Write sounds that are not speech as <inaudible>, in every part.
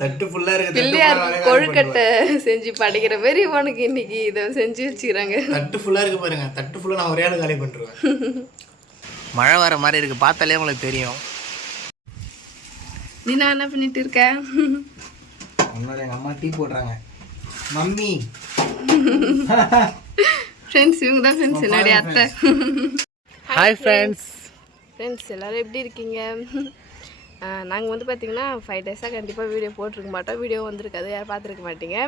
தட்டு ஃபுல்லா இருக்கு தட்டு பிள்ளையார் கொழுக்கட்டை செஞ்சு படிக்கிற மாதிரி உனக்கு இன்னைக்கு இதை செஞ்சு வச்சுக்கிறாங்க. தட்டு ஃபுல்லா இருக்கு பாருங்க தட்டு ஃபுல்லா நான் ஒரே ஆள் காலி பண்ணிருவேன் மழை வர மாதிரி இருக்கு பார்த்தாலே உங்களுக்கு தெரியும். நீ நான் என்ன பண்ணிட்டு இருக்க? முன்னாடி எங்க அம்மா டீ போடுறாங்க. மம்மி. ஃப்ரெண்ட்ஸ் இவங்க தான் ஃப்ரெண்ட்ஸ் என்னுடைய அத்தை. ஹாய் ஃப்ரெண்ட்ஸ் ஃப்ரெண்ட்ஸ் எல்லாரும் எப்படி இருக்கீங்க? நாங்கள் வந்து பார்த்தீங்கன்னா ஃபைவ் டேஸாக கண்டிப்பாக வீடியோ போட்டிருக்க மாட்டோம். வீடியோ வந்திருக்காது. யாரும் பார்த்துருக்க மாட்டீங்க.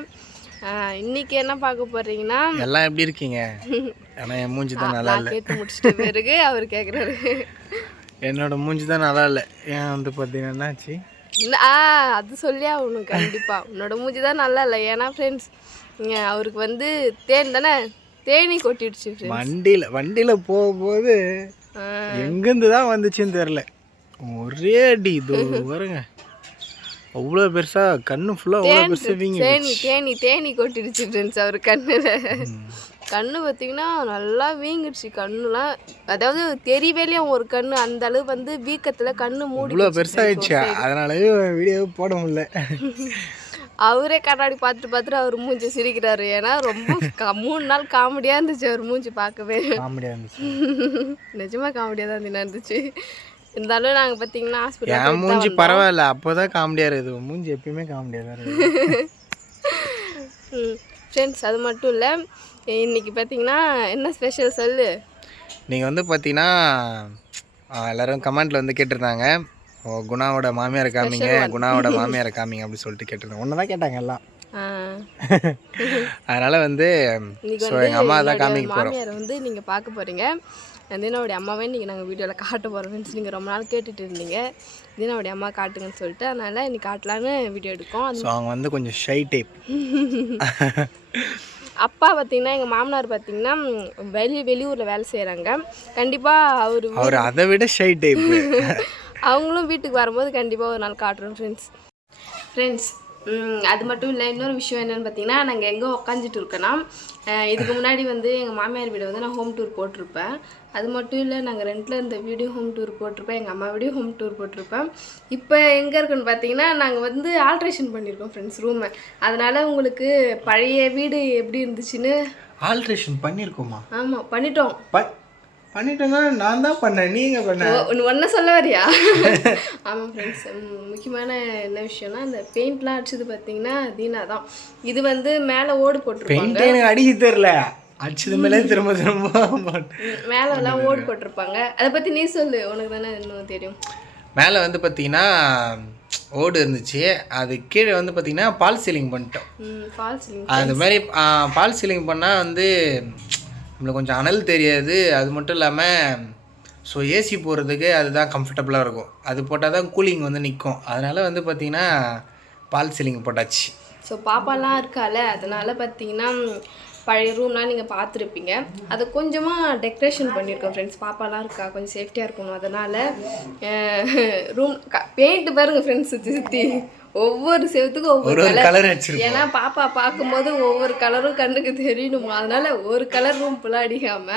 இன்னைக்கு என்ன பார்க்க போறீங்கன்னா எல்லாம் எப்படி இருக்கீங்க? ஆனா என் மூஞ்சி தான் நல்லா இல்லை. கேட்டு முடிச்சிட்ட பிறகு அவர் கேட்குறாரு என்னோட மூஞ்சி தான் நல்லா இல்லை. ஏன் வந்து பார்த்தீங்கன்னா என்னாச்சு? ஆ அது சொல்லி ஆகணும். கண்டிப்பா. உன்னோட மூஞ்சி தான் நல்லா இல்லை. ஏன்னா ஃப்ரெண்ட்ஸ் அவருக்கு வந்து தேன் தானே? தேனி கொட்டிடுச்சு வண்டியில் வண்டியில் போகும்போது எங்கேருந்து தான் வந்துச்சுன்னு தெரில ஒரே அடி இதோ வருங்க அவ்வளோ பெருசா கண்ணு ஃபுல்லாக அவ்வளோ பெருசாக வீங்கி தேனி தேனி தேனி கொட்டிடுச்சு ஃப்ரெண்ட்ஸ் அவர் கண்ணுல. கண்ணு பார்த்தீங்கன்னா நல்லா வீங்கிடுச்சு கண்ணுலாம் அதாவது தெரியவேலையே ஒரு கண்ணு அந்த அளவு வந்து வீக்கத்துல கண்ணு மூடி இவ்வளோ பெருசாகிடுச்சு அதனாலவே வீடியோ போட முடியல. அவரே கண்ணாடி பார்த்துட்டு பார்த்துட்டு அவர் மூஞ்சி சிரிக்கிறாரு. ஏன்னா ரொம்ப மூணு நாள் காமெடியாக இருந்துச்சு அவர் மூஞ்சி பார்க்கவே. காமெடியாக இருந்துச்சு. நிஜமா காமெடியாக தான் இருந்துச்சு. இருந்தாலும் நாங்கள் பார்த்தீங்கன்னா என் ஹாஸ்பிட்டல் மூஞ்சி பரவாயில்ல. அப்போதான் காமெடியாக இருக்குது. மூஞ்சி எப்பயுமே காமெடியாக தான் இருக்குது. <laughs> ஃப்ரெண்ட்ஸ் அது மட்டும் இல்லை. இன்னைக்கு பார்த்தீங்கன்னா என்ன ஸ்பெஷல் சொல்லு? நீங்கள் வந்து பார்த்தீங்கன்னா எல்லாரும் கமெண்ட்ல வந்து கேட்டிருந்தாங்க. ஓ குணாவோட மாமியார் காமிங்க குணாவோட <laughs> மாமியார் காமிங்க அப்படின்னு சொல்லிட்டு கேட்டிருந்தாங்க. ஒன்று தான் கேட்டாங்க எல்லாம். <laughs> அதனால வந்து ஸோ எங்கள் அம்மா தான் காமிக்க போகிறோம் வந்து நீங்கள் பார்க்க போகிறீங்க தினாவுடைய அம்மாவே இன்றைக்கி நாங்கள் வீடியோவில் காட்ட போகிறோம் ஃப்ரெண்ட்ஸ் நீங்கள் ரொம்ப நாள் கேட்டுட்டு இருந்தீங்க. தினாவுடைய அம்மா காட்டுங்கன்னு சொல்லிட்டு அதனால் இன்னைக்கு காட்டலான்னு வீடியோ எடுக்கோம். அவங்க வந்து கொஞ்சம் ஷை டைப் அப்பா பார்த்தீங்கன்னா எங்கள் மாமனார் பார்த்தீங்கன்னா வெளி வெளியூரில் வேலை செய்கிறாங்க கண்டிப்பாக அவர் அவர் அதை விட ஷை டைப் <laughs> அவங்களும் வீட்டுக்கு வரும்போது கண்டிப்பாக ஒரு நாள் காட்டுறோம் ஃப்ரெண்ட்ஸ் ஃப்ரெண்ட்ஸ் அது மட்டும் இல்லை இன்னொரு விஷயம் என்னென்னு பார்த்தீங்கன்னா நாங்கள் எங்கே உக்காந்துட்டு இருக்கோன்னா இதுக்கு முன்னாடி வந்து எங்கள் மாமியார் வீடு வந்து நான் ஹோம் டூர் போட்டிருப்பேன். அது மட்டும் இல்லை நாங்கள் ரெண்டில் இருந்த வீடியோ ஹோம் டூர் போட்டிருப்பேன் எங்கள் அம்மா வீடியோ ஹோம் டூர் போட்டிருப்பேன். இப்போ எங்கே இருக்குன்னு பார்த்தீங்கன்னா நாங்கள் வந்து ஆல்ட்ரேஷன் பண்ணியிருக்கோம் ஃப்ரெண்ட்ஸ் ரூமை அதனால் உங்களுக்கு பழைய வீடு எப்படி இருந்துச்சுன்னு? ஆல்ட்ரேஷன் பண்ணியிருக்கோமா ஆமாம் பண்ணிட்டோம். பண்ணிட்டோம்னா நான் தான் பண்ணேன் நீங்கள் பண்ண. ஒன்று சொல்ல வரியா? ஆமாம் ஃப்ரெண்ட்ஸ் முக்கியமான என்ன விஷயம்னா இந்த பெயிண்ட்லாம் அடிச்சது பார்த்தீங்கன்னா தீனா தான். இது வந்து மேலே ஓடு போட்டிருப்பாங்க. பெயிண்டே எனக்கு அடிக்க தெரில அடிச்சது மேலே திரும்ப திரும்ப மாட்டேன். மேலே எல்லாம் ஓடு போட்டிருப்பாங்க. அதை பற்றி நீ சொல்லு உனக்கு தானே இன்னும் தெரியும். மேலே வந்து பார்த்தீங்கன்னா ஓடு இருந்துச்சு. அது கீழே வந்து பார்த்தீங்கன்னா பால் சீலிங் பண்ணிட்டோம். Fall ceiling. அது மாதிரி பால் சீலிங் பண்ணால் வந்து நம்மளுக்கு கொஞ்சம் அனல் தெரியாது. அது மட்டும் இல்லாமல் ஸோ ஏசி போகிறதுக்கு அதுதான் கம்ஃபர்டபுளாக இருக்கும். அது போட்டால் தான் கூலிங் வந்து நிற்கும் அதனால் வந்து பார்த்திங்கன்னா பால் சீலிங் போட்டாச்சு. ஸோ பாப்பாலாம் இருக்கால அதனால் பார்த்தீங்கன்னா பழைய ரூம்லாம் நீங்கள் பார்த்துருப்பீங்க அதை கொஞ்சமாக டெக்கரேஷன் பண்ணியிருக்கோம் ஃப்ரெண்ட்ஸ் பாப்பாலாம் இருக்கா? கொஞ்சம் சேஃப்டியாக இருக்கணும். அதனால் ரூம் பெயிண்ட் பாருங்கள் ஃப்ரெண்ட்ஸ் சுற்றி சுற்றி ஒவ்வொரு செவத்துக்கும் ஒவ்வொரு கலர் கலர் ஏன்னா பாப்பா பார்க்கும்போது ஒவ்வொரு கலரும் கண்ணுக்கு தெரியணுமா? அதனால ஒரு கலர் ரூம் ஃபுல்லாக அடிக்காம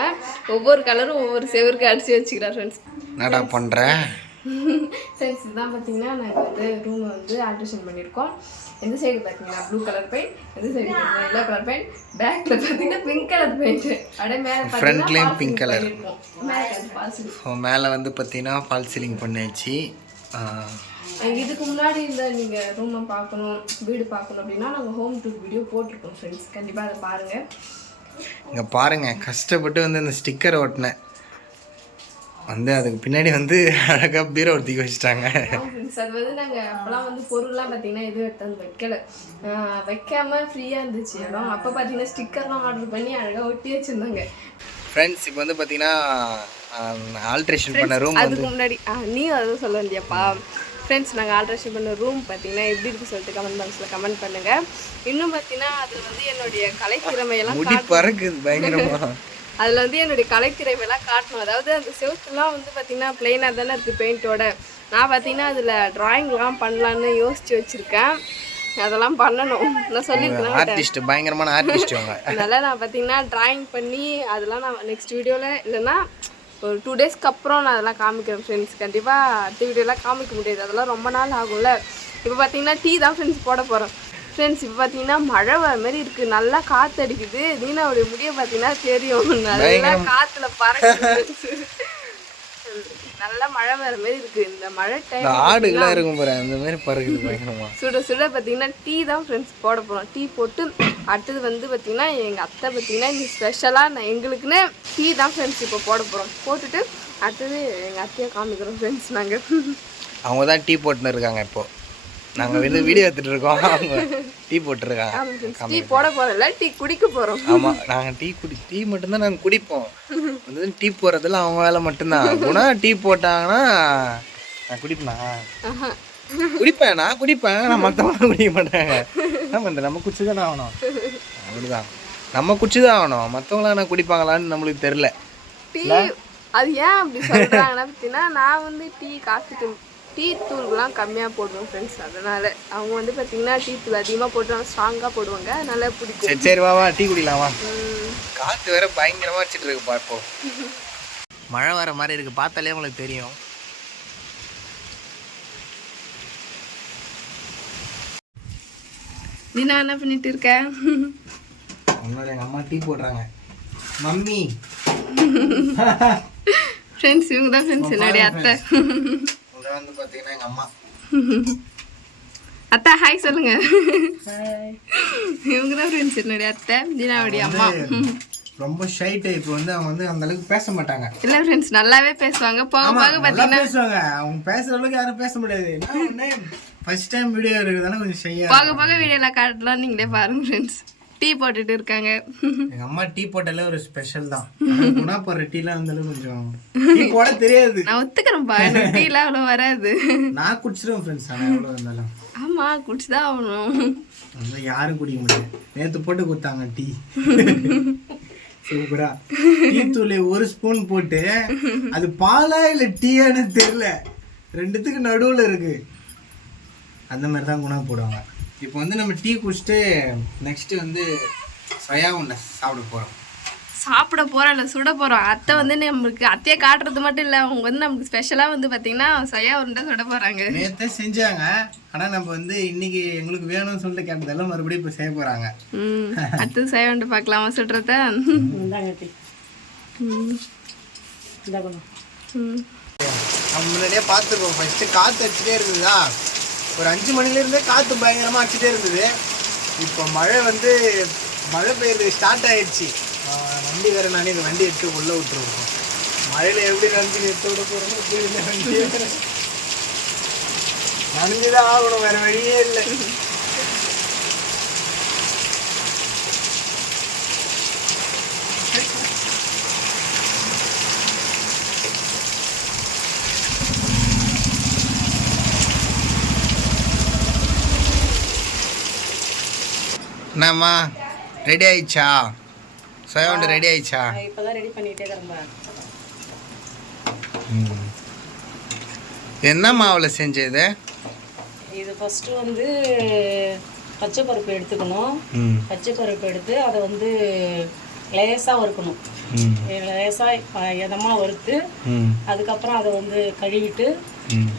ஒவ்வொரு கலரும் ஒவ்வொரு செவருக்கு அடிச்சு வச்சுக்கிறா ஃப்ரெண்ட்ஸ் என்னடா பண்ணுறேன் ஃப்ரெண்ட்ஸ் இதுதான் பார்த்தீங்கன்னா நாங்கள் வந்து ரூமை வந்து ஆல்ட்ரேஷன் பண்ணியிருக்கோம். எந்த சைடு பார்த்தீங்கன்னா ப்ளூ கலர் பெயிண்ட் எந்த சைடு பார்த்தீங்கன்னா எல்லோ கலர் பெயிண்ட் பேக்கில் பார்த்தீங்கன்னா பிங்க் கலர் பெயிண்ட் அப்படியே மேலே Frontலயும் pink colour. மேலே வந்து பார்த்தீங்கன்னா பால் சீலிங் பண்ணியாச்சு இதுக்கு முன்னாடி இந்த நீங்கள் ரூமை பார்க்கணும் வீடு பார்க்கணும் அப்படின்னா நாங்கள் ஹோம் டூர் வீடியோ போட்டிருக்கோம் ஃப்ரெண்ட்ஸ் கண்டிப்பாக அதை பாருங்கள் இங்கே பாருங்கள் கஷ்டப்பட்டு வந்து இந்த ஸ்டிக்கர் ஒட்டினேன் வந்து அதுக்கு பின்னாடி வந்து அழகாக பீரோ ஒருத்திக்க வச்சுட்டாங்க. அது வந்து நாங்கள் அப்போலாம் வந்து பொருள்லாம் பார்த்தீங்கன்னா எதுவும் எடுத்து வைக்கல. வைக்காம ஃப்ரீயாக இருந்துச்சு இடம். அப்போ பார்த்தீங்கன்னா ஸ்டிக்கர்லாம் ஆர்டர் பண்ணி அழகாக ஒட்டி வச்சுருந்தாங்க. ஃப்ரெண்ட்ஸ் இப்போ வந்து பார்த்தீங்கன்னா ஆல்ட்ரேஷன் பண்ண ரூம் அதுக்கு முன்னாடி நீ அதை சொல்ல வேண்டியப்பா ஃப்ரெண்ட்ஸ் நாங்கள் ஆல்ட்ரேஷன் பண்ண ரூம் பார்த்தீங்கன்னா எப்படி இருக்கு சொல்லிட்டு கமெண்ட் பாக்ஸில் கமெண்ட் பண்ணுங்கள் இன்னும் பார்த்தீங்கன்னா அதில் வந்து என்னுடைய கலைத்திறமையெல்லாம் பறக்குது பயங்கரமா. <laughs> அதில் வந்து என்னுடைய கலைத்திறமையெல்லாம் காட்டணும். அதாவது அந்த செவுத்துலாம் வந்து பார்த்தீங்கன்னா பிளெயினாக தானே இருக்குது பெயிண்டோட நான் பார்த்தீங்கன்னா அதில் ட்ராயிங்லாம் பண்ணலான்னு யோசிச்சு வச்சுருக்கேன். அதெல்லாம் பண்ணணும். நான் சொல்லியிருக்கேன் ஆர்டிஸ்ட் பயங்கரமான ஆர்டிஸ்ட் <laughs> அதனால் நான் பார்த்தீங்கன்னா ட்ராயிங் பண்ணி அதெல்லாம் நான் நெக்ஸ்ட் வீடியோவில் இல்லைன்னா ஒரு டூ டேஸ்க்கு அப்புறம் நான் அதெல்லாம் காமிக்கிறேன் ஃப்ரெண்ட்ஸ் கண்டிப்பாக அடுத்த வீடியோலாம் காமிக்க முடியாது. அதெல்லாம் ரொம்ப நாள் ஆகும்ல. இப்போ பார்த்தீங்கன்னா டீ தான் ஃப்ரெண்ட்ஸ் போட போகிறோம் ஃப்ரெண்ட்ஸ் இப்போ பார்த்தீங்கன்னா மழை வர மாதிரி இருக்குது நல்லா காற்று அடிக்குது. தீனாவுடைய முடிய பார்த்தீங்கன்னா தெரியும். நல்லா காற்றுல பறக்குது. <laughs> நல்லா மழை வர மாதிரி இருக்குது இந்த மழை டைம் ஆடுகளாக இருக்கும் பாரு அந்த மாதிரி பறக்குது பயங்கரமா. சுட சுட பார்த்தீங்கன்னா டீ தான் ஃப்ரெண்ட்ஸ் போட போகிறோம் டீ போட்டு அடுத்தது வந்து பார்த்தீங்கன்னா எங்கள் அத்தை பார்த்தீங்கன்னா இன்னைக்கு ஸ்பெஷலாக நான் எங்களுக்குன்னு டீ தான் ஃப்ரெண்ட்ஸ் இப்போ போட போகிறோம் போட்டுட்டு அடுத்தது எங்கள் அத்தையை காமிக்கிறோம் ஃப்ரெண்ட்ஸ் நாங்கள் அவங்க தான் டீ போட்டுன்னு இருக்காங்க இப்போ. நாங்கள் வந்து வீடியோ எடுத்துட்டு இருக்கோம். அவங்க டீ போட்டுருக்காங்க. டீ போட போகிறோம்ல டீ குடிக்க போகிறோம் ஆமாம் நாங்கள் டீ குடி டீ மட்டும்தான் நாங்கள் குடிப்போம். வந்து டீ போடுறதுல அவங்க வேலை மட்டும்தான். குணா டீ போட்டாங்கன்னா நான் குடிப்பேனா? குடிப்பேன் நான் குடிப்பேன். நான் மற்றவங்க குடிக்க மாட்டாங்க. என்ன பண்ணுறது நம்ம குடிச்சு தானே ஆகணும். அப்படிதான் நம்ம குடிச்சு தான் ஆகணும். மற்றவங்களாம் நான் குடிப்பாங்களான்னு நம்மளுக்கு தெரில டீ அது ஏன் அப்படி சொல்கிறாங்கன்னா பார்த்தீங்கன்னா நான் வந்து டீ காஃபி டீ தூள்லாம் கம்மியாக போடுவேன் ஃப்ரெண்ட்ஸ் அதனால் அவங்க வந்து பார்த்தீங்கன்னா டீ தூள் அதிகமாக போட்டுருவாங்க ஸ்ட்ராங்காக போடுவாங்க. அதனால பிடிக்கும். சரி சரி வா வா டீ குடிக்கலாம் வா. காற்று வேற பயங்கரமாக வச்சுட்டு இருக்குப்பா இப்போ மழை வர மாதிரி இருக்கு பார்த்தாலே உங்களுக்கு தெரியும். நீனா என்ன பண்ணிட்டு இருக்க? உன்னோட எங்கள் அம்மா டீ போடுறாங்க. மம்மி. <laughs> ஃப்ரெண்ட்ஸ் இவங்க தான் ஃப்ரெண்ட்ஸ் என்னுடைய அத்தை. வந்து பார்த்தீங்கன்னா எங்கள் அம்மா. அத்தா ஹாய் சொல்லுங்க. இவங்க தான் ஃப்ரெண்ட்ஸ் என்னுடைய அத்தை தீனாவுடைய அம்மா. ரொம்ப ஷை டைப் வந்து அவங்க வந்து அந்த அளவுக்கு பேச மாட்டாங்க. இல்லை ஃப்ரெண்ட்ஸ் நல்லாவே பேசுவாங்க. போக போக நல்லா பார்த்தீங்கன்னா பேசுவாங்க. அவங்க பேசுற அளவுக்கு யாரும் பேச முடியாது. ஃபர்ஸ்ட் டைம் வீடியோ இருக்குதானே கொஞ்சம் ஷையா போக போக வீடியோல காட்டலாம் நீங்களே பாருங்க ஃப்ரெண்ட்ஸ் டீ போட்டுட்டு இருக்காங்க. எங்க அம்மா டீ போட்டாலே ஒரு ஸ்பெஷல் தான். குணா போடுற டீலாம் அளவுக்கு கொஞ்சம் டீ போட தெரியாது. நான் ஒத்துக்கிறேன்ப்பா எனக்கு டீலாம் அவ்வளோ வராது. நான் குடிச்சிருவேன் ஃப்ரெண்ட்ஸ் ஆனால் எவ்வளோ இருந்தாலும். ஆமா குடிச்சுதான் ஆகணும். அதெல்லாம் யாரும் குடிக்க முடியாது. நேற்று போட்டு கொடுத்தாங்க டீ. சூப்பரா. டீ தூள் ஒரு ஸ்பூன் போட்டு அது பாலா இல்லை டீயான்னு தெரியல. ரெண்டுத்துக்கு நடுவில் இருக்கு. அந்த மாதிரி தான் குணம் போடுவாங்க. இப்போ வந்து நம்ம டீ குடிச்சிட்டு நெக்ஸ்ட் வந்து சயா உண்டை சாப்பிட போகிறோம் சாப்பிட போறோம் இல்லை சுட போறோம். அத்தை வந்து நம்மளுக்கு அத்தையை காட்டுறது மட்டும் இல்லை அவங்க வந்து நமக்கு ஸ்பெஷலாக வந்து பார்த்தீங்கன்னா சையா உருண்டை சுட போறாங்க. நேற்றே செஞ்சாங்க. ஆனால் நம்ம வந்து இன்னைக்கு எங்களுக்கு வேணும்னு சொல்லிட்டு கேட்டதெல்லாம் மறுபடியும் இப்போ செய்ய போகிறாங்க ம் அடுத்தது சையா உருண்டை பார்க்கலாமா சுடுறத ம். ம். நம்ம முன்னாடியே பார்த்துருக்கோம் ஃபஸ்ட்டு காற்று அடிச்சுட்டே இருந்ததா? ஒரு அஞ்சு மணிலேருந்தே காற்று பயங்கரமாக அடிச்சுட்டே இருந்தது. இப்போ மழை வந்து மழை பெய்யுறது ஸ்டார்ட் ஆயிடுச்சு. வண்டி வேறு நானே இந்த வண்டி எடுத்து உள்ளே விட்டுருவோம். மழையில் எப்படி நனைஞ்சு எடுத்து விட போகிறோமோ புரியல வண்டி நனைஞ்சு தான் ஆகணும் வேறு வழியே இல்லை. என்னம்மா? ரெடி ஆயிடுச்சா? சோயாண்டு ரெடி ஆயிடுச்சா? இப்போதான் ரெடி பண்ணிட்டே இருந்தேன் என்ன மாவில் செஞ்சது? இது ஃபஸ்ட்டு வந்து பச்சை பருப்பு எடுத்துக்கணும். பச்சை பருப்பு எடுத்து அதை வந்து லேசாக வறுக்கணும். லேசாக இதமாக வறுத்து அதுக்கப்புறம் அதை வந்து கழுவிட்டு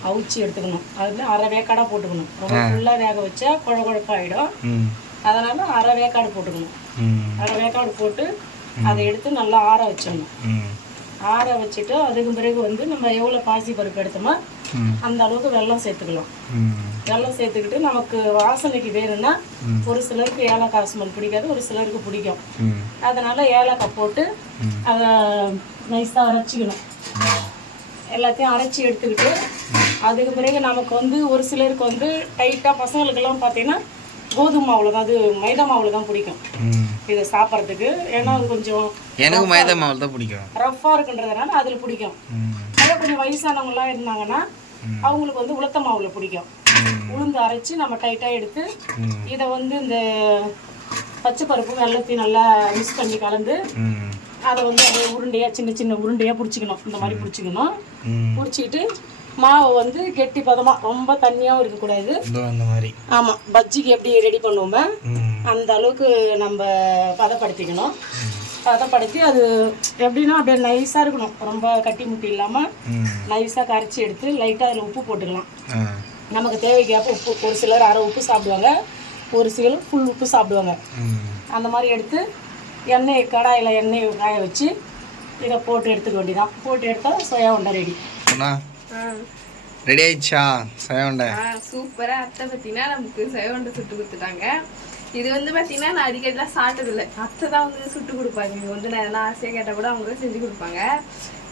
அவிச்சு எடுத்துக்கணும். அது அரை வேக்காடாக போட்டுக்கணும். ரொம்ப ஃபுல்லாக வேக வச்சா குழ குழப்பாயிடும் அதனால் அரை வேக்காடு போட்டுக்கணும். அரை வேக்காடு போட்டு அதை எடுத்து நல்லா ஆற வச்சிடணும். ஆற வச்சுட்டு அதுக்கு பிறகு வந்து நம்ம எவ்வளோ பாசி பருப்பு எடுத்தோமோ. அந்த அளவுக்கு வெல்லம் சேர்த்துக்கலாம். ம். வெல்லம் சேர்த்துக்கிட்டு நமக்கு வாசனைக்கு வேணும்னா ஒரு சிலருக்கு ஏலக்காய் ஸ்மெல் பிடிக்காது ஒரு சிலருக்கு பிடிக்கும். அதனால ஏலக்காய் போட்டு அதை நைஸாக அரைச்சிக்கணும். எல்லாத்தையும் அரைச்சி எடுத்துக்கிட்டு அதுக்கு பிறகு நமக்கு வந்து ஒரு சிலருக்கு வந்து டைட்டாக பசங்களுக்கெல்லாம் பார்த்தீங்கன்னா கோதுமை மாவில் தான் அது மைதா மாவில் தான் பிடிக்கும். இதை சாப்பிட்றதுக்கு. ஏன்னா அது கொஞ்சம் எனக்கு மைதா மாவில் தான் பிடிக்கும். ரஃப்பாக இருக்குன்றதுனால அதில் பிடிக்கும். அதே கொஞ்சம் வயசானவங்கலாம் இருந்தாங்கன்னா அவங்களுக்கு வந்து உளுத்த மாவில் பிடிக்கும். உளுந்து அரைச்சி நம்ம டைட்டாக எடுத்து. இதை வந்து இந்த பச்சை பருப்பு வெள்ளத்தையும் நல்லா மிக்ஸ் பண்ணி கலந்து அதை வந்து அப்படியே உருண்டையாக சின்ன சின்ன உருண்டையாக பிடிச்சிக்கணும். இந்த மாதிரி பிடிச்சிக்கணும். பிடிச்சிக்கிட்டு மாவு வந்து கெட்டி பதமாக ரொம்ப தண்ணியாகவும் இருக்கக்கூடாது. அந்த மாதிரி. ஆமாம் பஜ்ஜிக்கு எப்படி ரெடி பண்ணுவோமே அந்த அளவுக்கு நம்ம பதப்படுத்திக்கணும். பதப்படுத்தி அது எப்படின்னா அப்படியே நைஸாக இருக்கணும். ரொம்ப கட்டி முட்டி இல்லாமல் நைஸாக கரைச்சி எடுத்து லைட்டாக அதில் உப்பு போட்டுக்கலாம். நமக்கு தேவைக்கேற்ப உப்பு ஒரு சிலர் அரை உப்பு சாப்பிடுவாங்க ஒரு சிலர் ஃபுல் உப்பு சாப்பிடுவாங்க. அந்த மாதிரி எடுத்து எண்ணெய் கடாயில் எண்ணெய் காய வச்சு இதை போட்டு எடுத்துக்க வேண்டியதான் போட்டு எடுத்தால் சோயா உண்டை ரெடி ரெடி ஆயிடுச்சா? சேவண்டை ஆ சூப்பராக அத்தை பார்த்தீங்கன்னா நமக்கு சேவண்டை சுட்டு கொடுத்துட்டாங்க. இது வந்து பார்த்தீங்கன்னா நான் அடிக்கடிலாம் சாப்பிட்டதில்லை. அத்தை தான் வந்து சுட்டு கொடுப்பாங்க. இது வந்து நான் எதனா ஆசையாக கேட்டால் கூட அவங்க செஞ்சு கொடுப்பாங்க.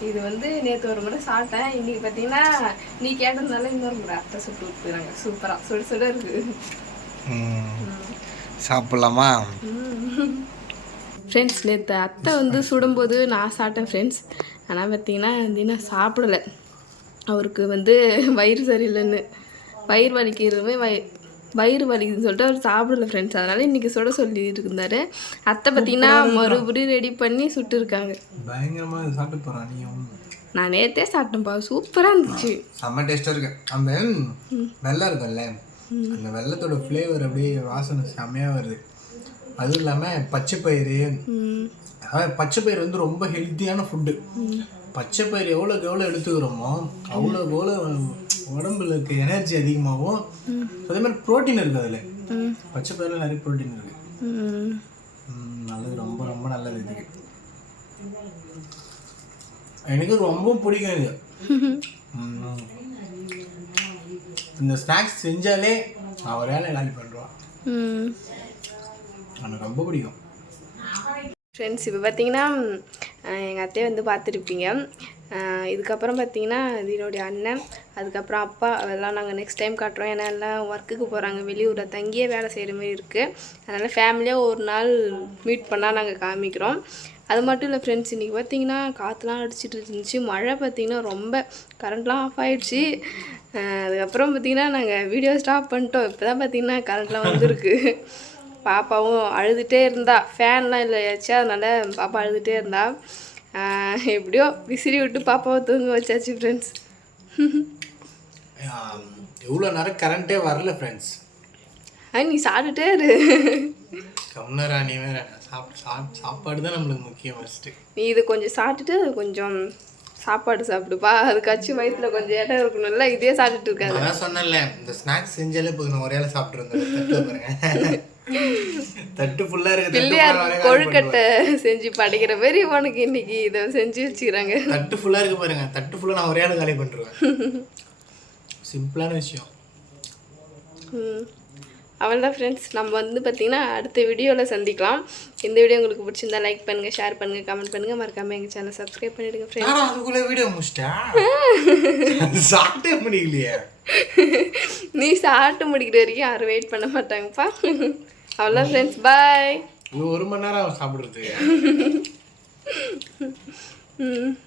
இது வந்து நேற்று ஒரு முறை சாப்பிட்டேன். இன்னைக்கு பார்த்தீங்கன்னா நீ கேட்டதுனால இன்னொரு முறை அத்தை சுட்டு கொடுத்துறாங்க சூப்பராக சுட சுட இருக்கு. சாப்பிட்லாமா? ஃப்ரெண்ட்ஸ் நேற்று அத்தை வந்து சுடும்போது நான் சாப்பிட்டேன் ஃப்ரெண்ட்ஸ் ஆனால் பார்த்தீங்கன்னா தினம் சாப்பிடலை. அவருக்கு வந்து வயிறு சரியில்லைன்னு. வயிறு வலிக்கிறதுமே வய வயிறு வலிக்குதுன்னு சொல்லிட்டு அவர் சாப்பிடல ஃப்ரெண்ட்ஸ் அதனால இன்னைக்கு சுட சொல்லிட்டு இருந்தாரு. அத்தை பார்த்தீங்கன்னா மறுபடியும் ரெடி பண்ணி சுட்டு இருக்காங்க. பயங்கரமாக சாப்பிட்டு போகிறான் நீயும் நான் நேற்றே சாப்பிட்டேன்ப்பா. சூப்பராக இருந்துச்சு. செம்ம டேஸ்ட்டாக இருக்கு. அந்த வெள்ளம் இருக்கும்ல அந்த வெள்ளத்தோட ஃப்ளேவர் அப்படியே வாசனை செம்மையாக வருது. அதுவும் இல்லாமல் பச்சை பயிறு அதாவது பச்சை பயிர் வந்து ரொம்ப ஹெல்த்தியான ஃபுட்டு பச்சை பயிர் எவ்வளோக்கு எவ்வளோ எடுத்துக்கிறோமோ அவ்வளோக்கு எவ்வளோ உடம்புல இருக்க எனர்ஜி அதிகமாகும். அதே மாதிரி ப்ரோட்டீன் இருக்குது அதில். பச்சை பயிரில் நிறைய ப்ரோட்டீன் இருக்குது ம், நல்லது ரொம்ப ரொம்ப நல்லது இதுக்கு எனக்கு ரொம்ப பிடிக்கும் இது. இந்த ஸ்நாக்ஸ் செஞ்சாலே நான் ஒரு வேலை காலி பண்ணுறான் எனக்கு ரொம்ப பிடிக்கும். ஃப்ரெண்ட்ஸ் இப்போ பார்த்தீங்கன்னா எங்கள் அத்தையை வந்து பார்த்துருப்பீங்க. இதுக்கப்புறம் பார்த்தீங்கன்னா இது என்னுடைய அண்ணன் அதுக்கப்புறம் அப்பா அதெல்லாம் நாங்கள் நெக்ஸ்ட் டைம் காட்டுறோம். ஏன்னா எல்லாம் ஒர்க்குக்கு போகிறாங்க வெளியூரில் தங்கியே வேலை செய்கிற மாதிரி இருக்குது அதனால் ஃபேமிலியாக ஒரு நாள் மீட் பண்ணால் நாங்கள் காமிக்கிறோம். அது மட்டும் இல்லை ஃப்ரெண்ட்ஸ் இன்றைக்கி பார்த்தீங்கன்னா காற்றுலாம் அடிச்சிட்டு இருந்துச்சு. மழை பார்த்திங்கன்னா ரொம்ப கரண்ட்லாம் ஆஃப் ஆகிடுச்சு அதுக்கப்புறம் பார்த்தீங்கன்னா நாங்கள் வீடியோ ஸ்டாப் பண்ணிட்டோம். இப்போ தான் பார்த்தீங்கன்னா கரண்ட்லாம் வந்திருக்கு. பாப்பாவும் அழுதுகிட்டே இருந்தா. ஃபேன்லாம் இல்லையாச்சு அதனால பாப்பா அழுதுகிட்டே இருந்தா. எப்படியோ விசிறி விட்டு பாப்பாவை தூங்க வச்சாச்சு ஃப்ரெண்ட்ஸ் இவ்வளோ நேரம் கரண்ட்டே வரல ஃப்ரெண்ட்ஸ் ஆ நீ சாப்பிட்டுட்டே இரு. கம்னரா நீ வேற. சாப் சாப் சாப்பாடு தான் நம்மளுக்கு முக்கியம் ஃபஸ்ட்டு நீ இது கொஞ்சம் சாப்பிட்டுட்டு கொஞ்சம் சாப்பாடு சாப்பிடுப்பா. அதுக்காச்சும் வயிற்றுல கொஞ்சம் இடம் இருக்கணும்ல இதே சாப்பிட்டுட்டு இருக்காது. அதான் சொன்னேன்ல இந்த ஸ்நாக்ஸ் செஞ்சாலே போதும் ஒரே சாப்பிட்டு இருந்தேன் தட்டு ஃபுல்லாக இருக்கு பிள்ளையார் கொழுக்கட்டை செஞ்சு படைக்கிற மாதிரி உனக்கு இன்னைக்கு இதை செஞ்சு வச்சுக்கிறாங்க. தட்டு ஃபுல்லாக இருக்கு பாருங்க தட்டு ஃபுல்லாக நான் ஒரே ஆள் காலி பண்ணிருவேன் சிம்பிளான விஷயம். ம். அவ்வளோதான் ஃப்ரெண்ட்ஸ் நம்ம வந்து பார்த்திங்கன்னா அடுத்த வீடியோவில் சந்திக்கலாம். இந்த வீடியோ உங்களுக்கு பிடிச்சிருந்தா லைக் பண்ணுங்கள் ஷேர் பண்ணுங்கள் கமெண்ட் பண்ணுங்கள் மறக்காமல் எங்கள் சேனல் சப்ஸ்கிரைப் பண்ணிவிடுங்க ஃப்ரெண்ட்ஸ் அதுக்குள்ளே வீடியோ முடிச்சிட்டேன் <laughs> சாப்பிட்டே முடியலையே நீ சாப்பிட்டு முடிக்கிற வரைக்கும் யாரும் வெயிட் பண்ண மாட்டாங்கப்பா. அவ்வளோ ஃப்ரெண்ட்ஸ் பாய் ஒரு ஒரு மணி நேரம் சாப்பிடுறதுக்கு. <laughs>